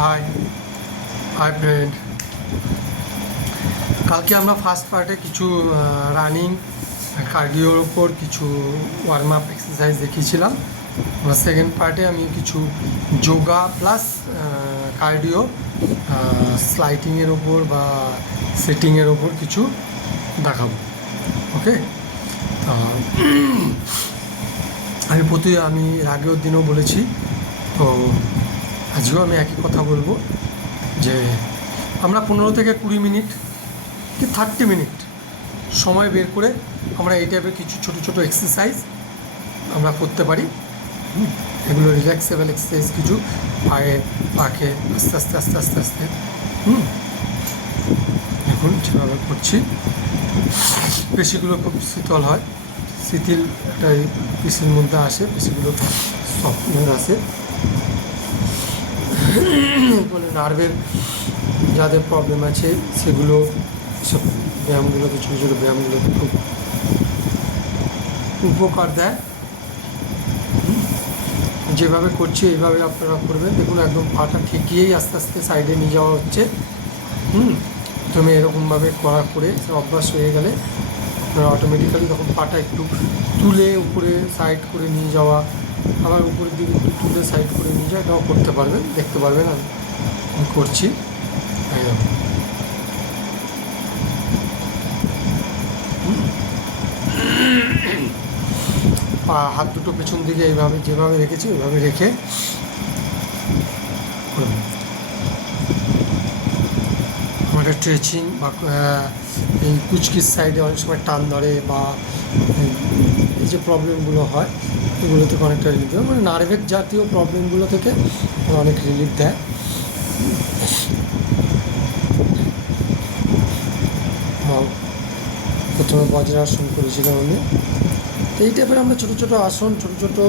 High hi friend, কালকে আমরা first পার্টে কিছু রানিং কার্ডিওর ওপর কিছু ওয়ার্ম আপ এক্সারসাইজ দেখিয়েছিলাম। এবার সেকেন্ড পার্টে আমি কিছু যোগা প্লাস কার্ডিও স্লাইটিংয়ের ওপর বা সেটিংয়ের ওপর কিছু দেখাবো। ওকে, আমি আগের দিনও বলেছি, তো আজকেও আমি একই কথা বলবো যে আমরা 15 থেকে 20 মিনিট কি 30 মিনিট সময় বের করে আমরা এই টাইপের কিছু ছোটো ছোটো এক্সারসাইজ আমরা করতে পারি। এগুলো রিল্যাক্সেবল এক্সারসাইজ, কিছু পাকে আস্তে আস্তে আস্তে আস্তে আস্তে এখন যেভাবে করছি পেশিগুলো খুব শীতল হয়, শিথিল একটা পেশির মধ্যে আসে, পেশিগুলো সফটনেস আসে, বলে নার্ভের যাদের প্রবলেম আছে সেগুলো সব ব্যায়ামগুলোকে ছোটো ছোটো ব্যায়ামগুলোকে খুব উপকার দেয়। যেভাবে করছি এইভাবে আপনারা করবেন। দেখুন একদম পাটা ঠেকিয়েই আস্তে আস্তে সাইডে নিয়ে যাওয়া হচ্ছে। তুমি এরকমভাবে করা করে অভ্যাস হয়ে গেলে আপনারা অটোমেটিক্যালি তখন পাটা একটু তুলে উপরে সাইড করে নিয়ে যাওয়া, আবার উপরের দিকে একটু তুলে সাইড করে নিয়ে যাওয়া, এটাও করতে পারবেন। দেখতে পারবেন আমি করছি। পা হাত দুটো পেছন দিকে এইভাবে যেভাবে রেখেছি ওইভাবে রেখে আমাদের স্ট্রেচিং বা এই কুচকির সাইডে অনেক সময় টান ধরে বা এই যে প্রবলেমগুলো হয় এগুলো থেকে অনেকটা রিলিফ দেয়, মানে নার্ভের জাতীয় প্রবলেমগুলো থেকে অনেক রিলিফ দেয়। প্রথমে বজ্রাসন করেছিলাম আমি। এই টাইপের আমরা ছোটো ছোটো আসন, ছোটো ছোটো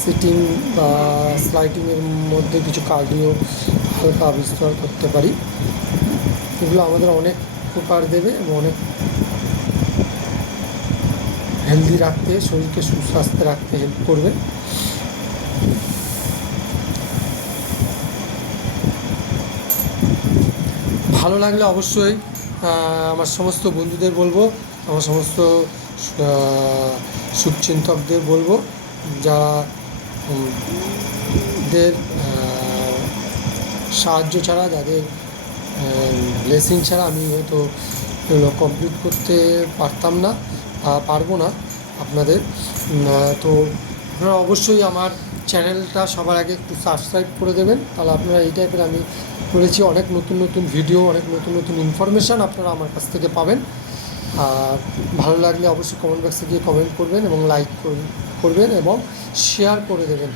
সিটিং বা স্লাইডিংয়ের মধ্যে কিছু কার্ডিও হালকা আবিষ্কার করতে পারি। এগুলো আমাদের অনেক উপকার দেবে এবং অনেক হেলদি রাখতে, শরীরকে সুস্বাস্থ্যে রাখতে হেল্প করবে। ভালো লাগলে অবশ্যই আমার সমস্ত বন্ধুদের বলবো, আমার সমস্ত শুভচিন্তকদের বলবো, যাদের সাহায্য ছাড়া, যাদের ব্লেসিং ছাড়া আমি হয়তো এগুলো কমপ্লিট করতে পারতাম না, পারবো না আপনাদের। তো আপনারা অবশ্যই আমার চ্যানেলটা সবার আগে একটু সাবস্ক্রাইব করে দেবেন, তাহলে আপনারা এই টাইপের আমি বলেছি অনেক নতুন নতুন ভিডিও, অনেক নতুন নতুন ইনফরমেশান আপনারা আমার কাছ থেকে পাবেন। আর ভালো লাগলে অবশ্যই কমেন্ট বক্সে গিয়ে কমেন্ট করবেন এবং লাইক করবেন এবং শেয়ার করে দেবেন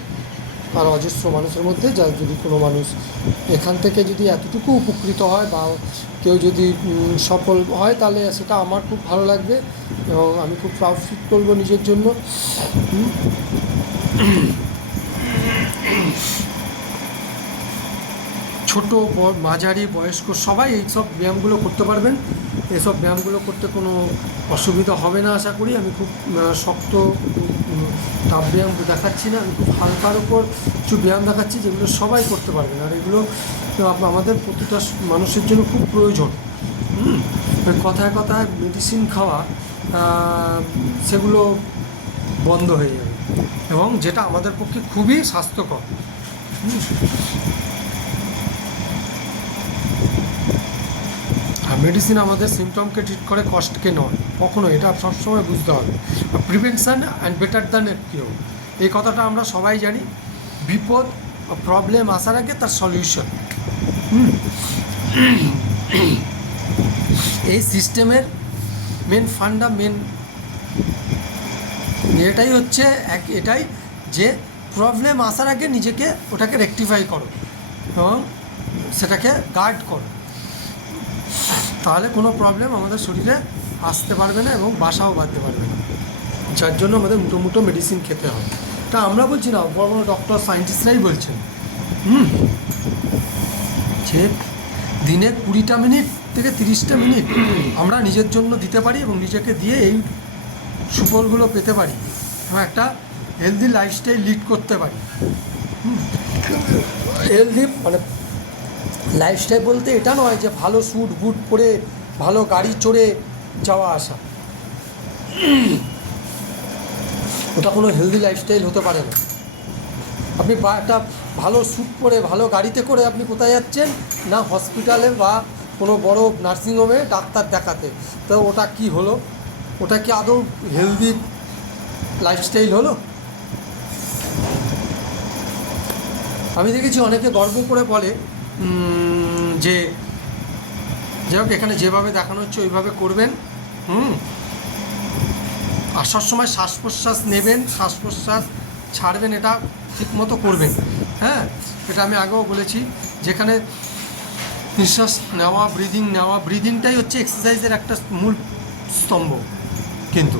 আর অজস্র মানুষের মধ্যে, যা যদি কোনো মানুষ এখান থেকে যদি এতটুকু উপকৃত হয় বা কেউ যদি সফল হয় তাহলে সেটা আমার খুব ভালো লাগবে এবং আমি খুব প্রাউড ফিল করবো নিজের জন্য। ছোটো মাঝারি বয়স্ক সবাই এইসব ব্যায়ামগুলো করতে পারবেন। এসব ব্যায়ামগুলো করতে কোনো অসুবিধা হবে না আশা করি। আমি খুব শক্ত টাফ ব্যায়াম দেখাচ্ছি না, আমি খুব হালকার উপর কিছু ব্যায়াম দেখাচ্ছি যেগুলো সবাই করতে পারবেন। আর এগুলো আমাদের প্রতিটা মানুষের জন্য খুব প্রয়োজন। কথায় কথায় মেডিসিন খাওয়া সেগুলো বন্ধ হয়ে যাবে এবং যেটা আমাদের পক্ষে খুবই স্বাস্থ্যকর। মেডিসিন আমাদের সিমটমকে ট্রিট করে, কষ্টকে নয় কখনো, এটা সবসময় বুঝতে হবে। Prevention and better than a cure, এই কথাটা আমরা সবাই জানি। বিপদ প্রবলেম আসার আগে তার সলিউশন। এই সিস্টেমের মেন ফান্ডা, মেন এটাই হচ্ছে এটাই যে প্রবলেম আসার আগে নিজেকে ওটাকে রেকটিফাই করো এবং সেটাকে গার্ড করো, তাহলে কোনো প্রবলেম আমাদের শরীরে আসতে পারবে না এবং বাসাও বাঁধতে পারবে না। যার জন্য আমাদের মুটো মুটো মেডিসিন খেতে হয়। তা আমরা বলছি না, বড় বড় ডক্টর সায়েন্টিস্টরাই বলছেন যে দিনে 20টা মিনিট থেকে 30টা মিনিট আমরা নিজের জন্য দিতে পারি এবং নিজেকে দিয়ে এই সুফলগুলো পেতে পারি এবং একটা হেলদি লাইফস্টাইল লিড করতে পারি। হেলদি মানে লাইফস্টাইল বলতে এটা নয় যে ভালো স্যুট বুট পরে ভালো গাড়ি চড়ে যাওয়া আসা, ওটা কোনো হেলদি লাইফস্টাইল হতে পারে না। আপনি একটা ভালো স্যুট পরে ভালো গাড়িতে করে আপনি কোথায় যাচ্ছেন না হসপিটালে বা কোনো বড় নার্সিংহোমে ডাক্তার দেখাতে, তো ওটা কি হলো? ওটা কি আদৌ হেলদি লাইফস্টাইল হলো? আমি দেখেছি অনেকে গর্ব করে বলে যে যাই হোক এখানে যেভাবে দেখানো হচ্ছে ওইভাবে করবেন, আসার সময় শ্বাস প্রশ্বাস নেবেন, শ্বাস প্রশ্বাস ছাড়বেন, এটা ঠিকমতো করবেন। হ্যাঁ, এটা আমি আগেও বলেছি, যেখানে নিঃশ্বাস নেওয়া ব্রিদিংটাই হচ্ছে এক্সারসাইজের একটা মূল স্তম্ভ। কিন্তু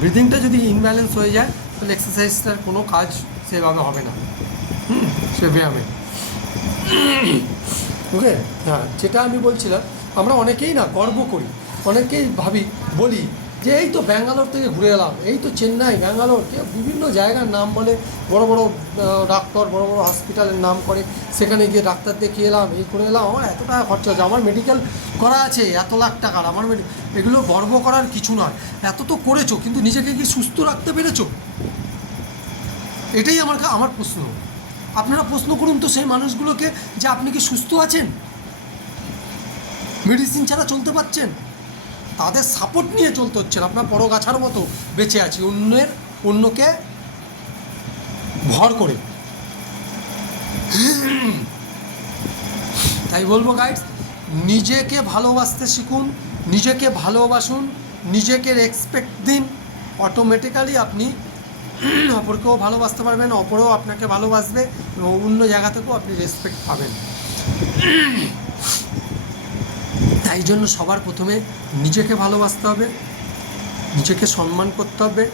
ব্রিদিংটা যদি ইনব্যালেন্স হয়ে যায় তাহলে এক্সারসাইজটার কোনো কাজ সেভাবে হবে না, সে ব্যায়ামে। ওকে, হ্যাঁ, যেটা আমি বলছিলাম, আমরা অনেকেই না গর্ব করি, অনেকেই বলি যে এই তো ব্যাঙ্গালোর থেকে ঘুরে এলাম, এই তো চেন্নাই, ব্যাঙ্গালোর, বিভিন্ন জায়গার নাম বলে, বড় বড় ডাক্তার, বড় বড় হসপিটালের নাম করে, সেখানে গিয়ে ডাক্তার দেখিয়ে এলাম, এই করে এলাম, আমার এত টাকা খরচা হচ্ছে, আমার মেডিকেল করা আছে এত লাখ টাকার, আমার এগুলো গর্ব করার কিছু নয়। এত তো করেছো, কিন্তু নিজেকে কি সুস্থ রাখতে পেরেছো? এটাই আমার প্রশ্ন। আপনারা প্রশ্ন করুন তো সেই মানুষগুলোকে যে আপনি কি সুস্থ আছেন, মেডিসিন ছাড়া চলতে পারছেন? তাদের সাপোর্ট নিয়ে চলতে হচ্ছে না, আপনার বড় গাছার মতো বেঁচে আছি অন্যকে ভর করে। তাই বলবো গাইডস, নিজেকে ভালোবাসতে শিখুন, নিজেকে ভালোবাসুন, নিজেকে রেসপেক্ট দিন, অটোমেটিক্যালি আপনি অপরকেও ভালোবাসতে পারবেন, অপরেও আপনাকে ভালোবাসবে এবং অন্য জায়গা থেকেও আপনি রেসপেক্ট পাবেন। তাই জন্য সবার প্রথমে নিজেকে ভালোবাসতে হবে, নিজেকে সম্মান করতে হবে।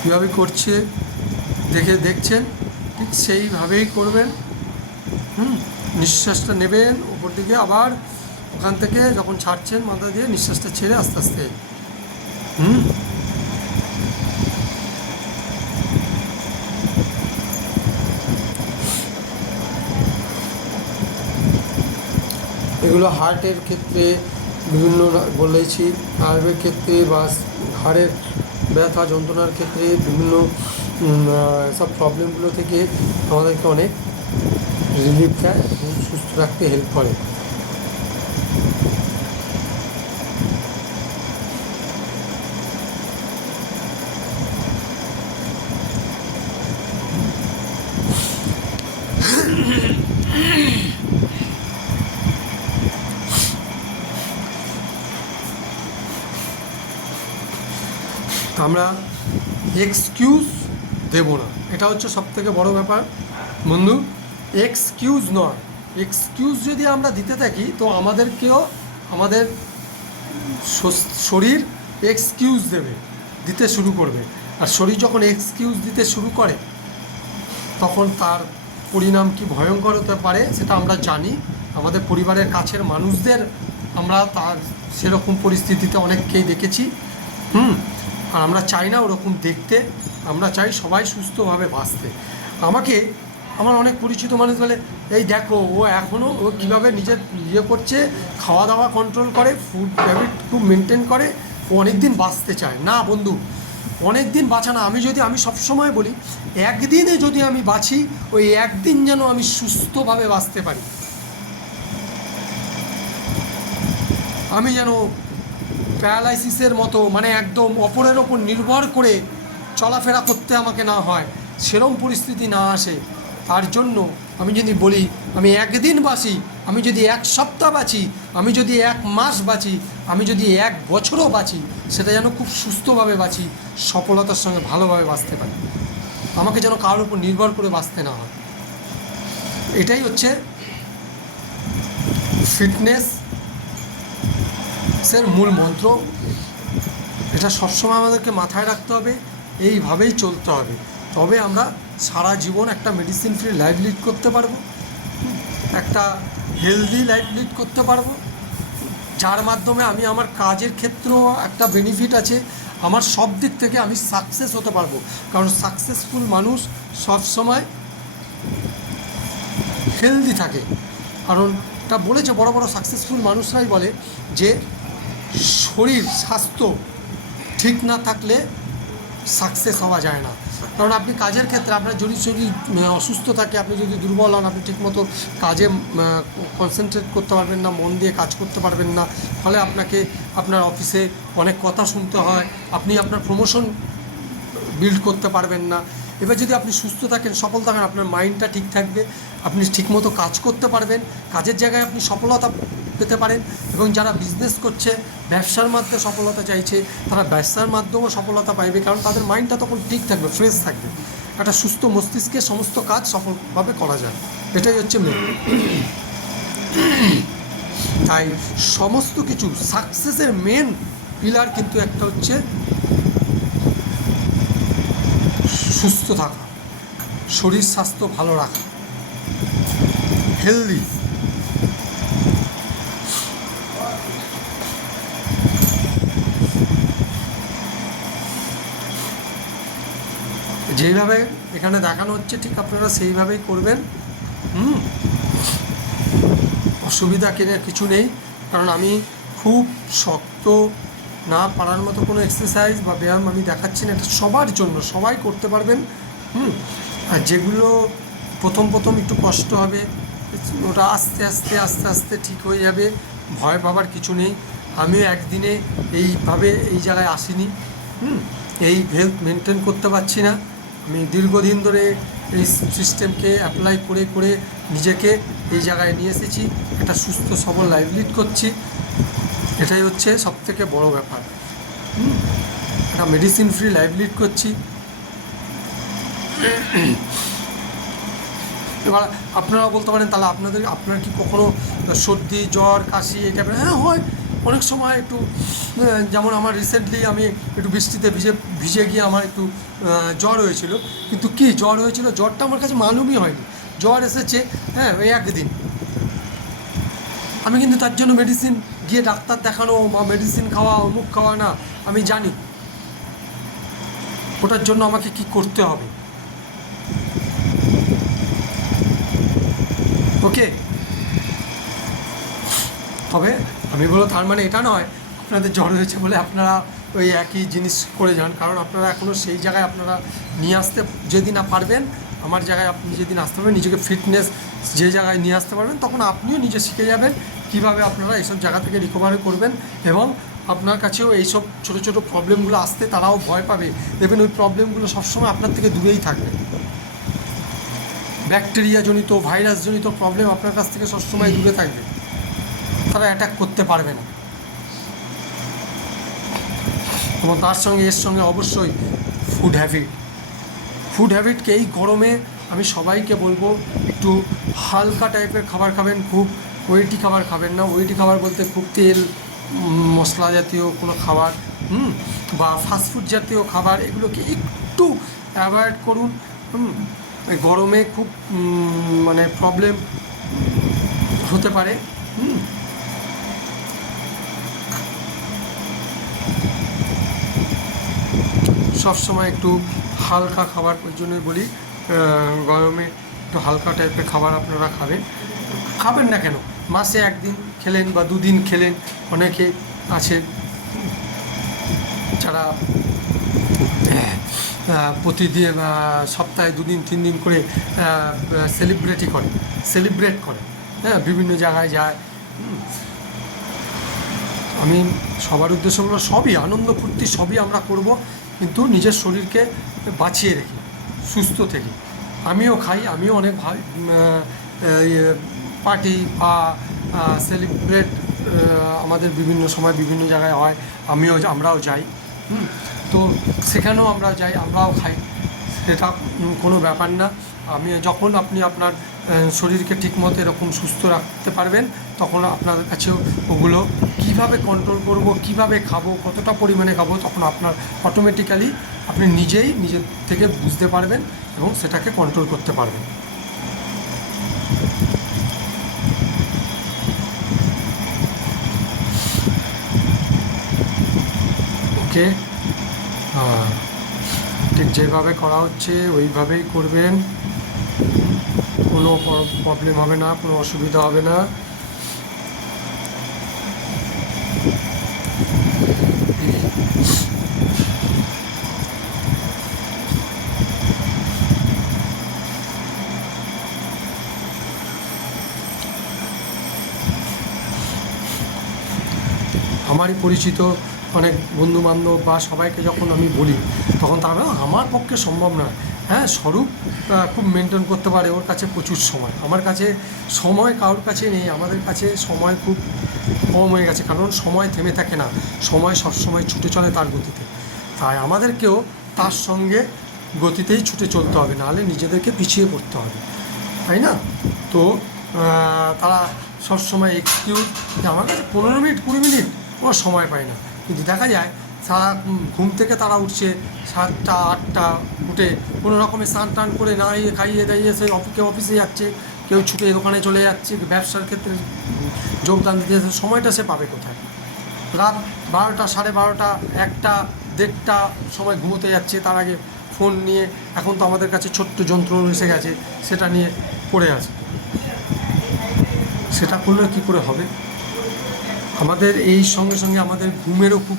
কীভাবে করছে দেখছেন, ঠিক সেইভাবেই করবেন। নিঃশ্বাসটা নেবেন উপর দিকে, আবার ওখান থেকে যখন ছাড়ছেন মাথা দিয়ে নিঃশ্বাসটা ছেড়ে আস্তে আস্তে এগুলো হার্টের ক্ষেত্রে বিভিন্ন বলেছি, নার্ভের ক্ষেত্রে বা ঘাড়ের ব্যথা যন্ত্রণার ক্ষেত্রে বিভিন্ন সব প্রবলেমগুলো থেকে আমাদেরকে অনেক রিলিফ দেয় এবং সুস্থ রাখতে হেল্প করে। আমরা এক্সকিউজ দেব না, এটা হচ্ছে সবথেকে বড় ব্যাপার বন্ধু। এক্সকিউজ নয়, এক্সকিউজ যদি আমরা দিতে থাকি তো আমাদেরকেও আমাদের শরীর এক্সকিউজ দিতে শুরু করবে। আর শরীর যখন এক্সকিউজ দিতে শুরু করে তখন তার পরিণাম কি ভয়ঙ্কর হতে পারে সেটা আমরা জানি। আমাদের পরিবারের কাছের মানুষদের আমরা তার সেরকম পরিস্থিতিতে অনেককেই দেখেছি। আর আমরা চাই না ওরকম দেখতে, আমরা চাই সবাই সুস্থভাবে বাঁচতে। আমার অনেক পরিচিত মানুষ বলে, এই দেখো ও এখনও ও কীভাবে নিজের করছে, খাওয়া দাওয়া কন্ট্রোল করে, ফুড হ্যাবিট খুব মেনটেন করে, ও অনেক দিন বাঁচতে চায়। না বন্ধু, অনেক দিন বাঁচা না। আমি সবসময় বলি, একদিনে যদি আমি বাঁচি, ওই একদিন যেন আমি সুস্থভাবে বাঁচতে পারি, আমি যেন প্যারালাইসিসের মতো মানে একদম অপরের ওপর নির্ভর করে চলাফেরা করতে আমাকে না হয়, সেরকম পরিস্থিতি না আসে। তার জন্য আমি যদি বলি আমি একদিন বাঁচি, আমি যদি এক সপ্তাহ বাঁচি, আমি যদি এক মাস বাঁচি, আমি যদি এক বছরও বাঁচি, সেটা যেন খুব সুস্থভাবে বাঁচি, সফলতার সঙ্গে ভালোভাবে বাঁচতে পারি, আমাকে যেন কারোর উপর নির্ভর করে বাঁচতে না হয়। এটাই হচ্ছে ফিটনেস এর মূল মন্ত্র। এটা সবসময় আমাদেরকে মাথায় রাখতে হবে, এইভাবেই চলতে হবে, তবে আমরা সারা জীবন একটা মেডিসিন ফ্রি লাইফ লিড করতে পারবো, একটা হেলদি লাইফ লিড করতে পারবো। যার মাধ্যমে আমি আমার কাজের ক্ষেত্রেও একটা বেনিফিট আছে, আমার সব দিক থেকে আমি সাকসেস হতে পারবো। কারণ সাকসেসফুল মানুষ সবসময় হেলদি থাকে। কারণ এটা বলেছে, বড় বড় সাকসেসফুল মানুষরাই বলে যে শরীর স্বাস্থ্য ঠিক না থাকলে সাকসেস হওয়া যায় না। কারণ আপনি কাজের ক্ষেত্রে আপনার যদি শরীর অসুস্থ থাকে, আপনি যদি দুর্বল হন, আপনি ঠিকমতো কাজে কনসেন্ট্রেট করতে পারবেন না, মন দিয়ে কাজ করতে পারবেন না, ফলে আপনাকে আপনার অফিসে অনেক কথা শুনতে হয়, আপনি আপনার প্রমোশন বিল্ড করতে পারবেন না। এবার যদি আপনি সুস্থ থাকেন, সফল থাকেন, আপনার মাইন্ডটা ঠিক থাকবে, আপনি ঠিকমতো কাজ করতে পারবেন, কাজের জায়গায় আপনি সফলতা পেতে পারেন। এবং যারা বিজনেস করছে, ব্যবসার মাধ্যমে সফলতা চাইছে, তারা ব্যবসার মাধ্যমেও সফলতা পাইবে, কারণ তাদের মাইন্ডটা তখন ঠিক থাকবে, ফ্রেশ থাকবে। একটা সুস্থ মস্তিষ্কে সমস্ত কাজ সফলভাবে করা যায়, এটাই হচ্ছে মেন। তাই সমস্ত কিছু সাকসেসের মেন পিলার কিন্তু একটা হচ্ছে সুস্থ থাকা, শরীর স্বাস্থ্য ভালো রাখা, হেলদি। যেইভাবে এখানে দেখানো হচ্ছে ঠিক আপনারা সেইভাবেই করবেন। অসুবিধা কেনার কিছু নেই, কারণ আমি খুব শক্ত না পারার মতো কোনো এক্সারসাইজ বা ব্যায়াম আমি দেখাচ্ছি না, এটা সবার জন্য, সবাই করতে পারবেন। আর যেগুলো প্রথম একটু কষ্ট হবে, ওটা আস্তে আস্তে ঠিক হয়ে যাবে, ভয় পাবার কিছু নেই। আমিও একদিনে এইভাবে এই জায়গায় আসিনি, এই হেলথ মেনটেন করতে পারছি না। আমি দীর্ঘদিন ধরে এই সিস্টেমকে অ্যাপ্লাই করে নিজেকে এই জায়গায় নিয়ে এসেছি, একটা সুস্থ সবল লাইফ লিড করছি, এটাই হচ্ছে সবথেকে বড় ব্যাপার। একটা মেডিসিন ফ্রি লাইফ লিড করছি। এবার আপনারা বলতে পারেন, তাহলে আপনার কি কখনো সর্দি জ্বর কাশি এই টাইপের? হ্যাঁ হয়, অনেক সময় একটু, যেমন আমার রিসেন্টলি আমি একটু বৃষ্টিতে ভিজে গিয়ে আমার একটু জ্বর হয়েছিল। কিন্তু কি জ্বর হয়েছিল, জ্বরটা আমার কাছে মালুমই হয়নি, জ্বর এসেছে হ্যাঁ ওই একদিন। আমি কিন্তু তার জন্য মেডিসিন গিয়ে ডাক্তার দেখানো বা মেডিসিন খাওয়া অমুক খাওয়া না, আমি জানি ওটার জন্য আমাকে কি করতে হবে। ওকে, তবে আমি বলো তার মানে এটা নয় আপনাদের জ্বর হয়েছে বলে আপনারা ওই একই জিনিস করে যান, কারণ আপনারা এখনও সেই জায়গায় আপনারা নিয়ে আসতে যেদিন পারবেন, আমার জায়গায় আপনি যেদিন আসতে পারবেন, নিজেকে ফিটনেস যে জায়গায় নিয়ে আসতে পারবেন, তখন আপনিও নিজে শিখে যাবেন কীভাবে আপনারা এইসব জায়গা থেকে রিকভারি করবেন। এবং আপনার কাছেও এইসব ছোটো ছোটো প্রবলেমগুলো আসতে তারাও ভয় পাবে, দেখবেন ওই প্রবলেমগুলো সবসময় আপনার থেকে দূরেই থাকবে। ব্যাকটেরিয়াজনিত ভাইরাসজনিত প্রবলেম আপনার কাছ থেকে সবসময় দূরে থাকবে, তারা অ্যাটাক করতে পারবে না। এবং তার সঙ্গে এর সঙ্গে অবশ্যই ফুড হ্যাবিটকে এই গরমে আমি সবাইকে বলবো একটু হালকা টাইপের খাবার খাবেন, খুব ওয়েটি খাবার খাবেন না। ওয়েটি খাবার বলতে খুব তেল মশলা জাতীয় কোনো খাবার বা ফাস্টফুড জাতীয় খাবার, এগুলোকে একটু অ্যাভয়েড করুন। গরমে খুব মানে প্রবলেম হতে পারে। সবসময় একটু হালকা খাবার, ওই জন্যই বলি গরমে একটু হালকা টাইপের খাবার আপনারা খাবেন না কেন, মাসে একদিন খেলেন বা দুদিন খেলেন। অনেকে আছে যারা প্রতিদিন সপ্তাহে 2 দিন 3 দিন করে সেলিব্রেট করে, হ্যাঁ, বিভিন্ন জায়গায় যায়। আমি সবার উদ্দেশ্য হলো সবই আনন্দ ফুর্তি সবই আমরা করব, কিন্তু নিজের শরীরকে বাঁচিয়ে রেখে সুস্থ থেকে। আমিও খাই, আমিও অনেক পার্টি বা সেলিব্রেট আমাদের বিভিন্ন সময় বিভিন্ন জায়গায় হয়, আমরাও যাই, তো সেখানেও আমরা যাই, আমরাও খাই, সেটা কোনো ব্যাপার না। যখন আপনি আপনার শরীরকে ঠিকমতো এরকম সুস্থ রাখতে পারবেন, তখন আপনাদের কাছেও ওগুলো কীভাবে কন্ট্রোল করব, কীভাবে খাবো, কতটা পরিমাণে খাবো, তখন আপনার অটোমেটিক্যালি আপনি নিজের থেকে বুঝতে পারবেন এবং সেটাকে কন্ট্রোল করতে পারবেন। ওকে, ঠিক যেভাবে করা হচ্ছে ওইভাবেই করবেন, কোনো প্রবলেম হবে না, কোনো অসুবিধা হবে না। আমারই পরিচিত অনেক বন্ধুবান্ধব বা সবাইকে যখন আমি বলি তখন তারা বলে, আমার পক্ষে সম্ভব না। হ্যাঁ, স্বরূপ খুব মেনটেন করতে পারে, ওর কাছে প্রচুর সময়। আমার কাছে সময় কারোর কাছে নেই, আমাদের কাছে সময় খুব কম হয়ে গেছে, কারণ সময় থেমে থাকে না, সময় সবসময় ছুটে চলে তার গতিতে। তাই আমাদেরকেও তার সঙ্গে গতিতেই ছুটে চলতে হবে, নাহলে নিজেদেরকে পিছিয়ে পড়তে হবে, তাই না? তো তারা সবসময় এক্সকিউজ যে আমার কাছে 15 মিনিট 20 মিনিট কোনো সময় পায় না। কিন্তু দেখা যায় সারা ঘুম থেকে তারা উঠছে 7টা 8টা, উঠে কোনো রকমের স্নান টান করে না খাইয়ে দাইয়ে সে কেউ অফিসে যাচ্ছে, কেউ ছুটে দোকানে চলে যাচ্ছে, ব্যবসার ক্ষেত্রে যোগদান দিতে যাচ্ছে। সময়টা সে পাবে কোথায়? রাত 12টা 12:30 1টা 1:30 সময় ঘুমোতে যাচ্ছে, তার আগে ফোন নিয়ে, এখন তো আমাদের কাছে ছোট্ট যন্ত্র এসে গেছে, সেটা নিয়ে পড়ে আছে। সেটা করলে কী করে হবে? আমাদের এই সঙ্গে সঙ্গে আমাদের ঘুমেরও খুব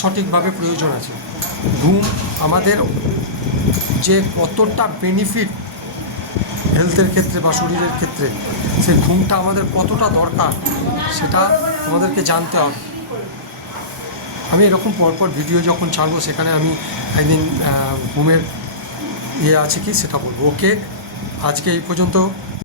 সঠিকভাবে প্রয়োজন আছে। ঘুম আমাদের যে কতটা বেনিফিট হেলথের ক্ষেত্রে বা শরীরের ক্ষেত্রে, সেই ঘুমটা আমাদের কতটা দরকার সেটা আমাদেরকে জানতে হবে। আমি এরকম পরপর ভিডিও যখন ছাড়বো সেখানে আমি একদিন ঘুমের আছে কি সেটা বলবো। ওকে, আজকে এই পর্যন্ত।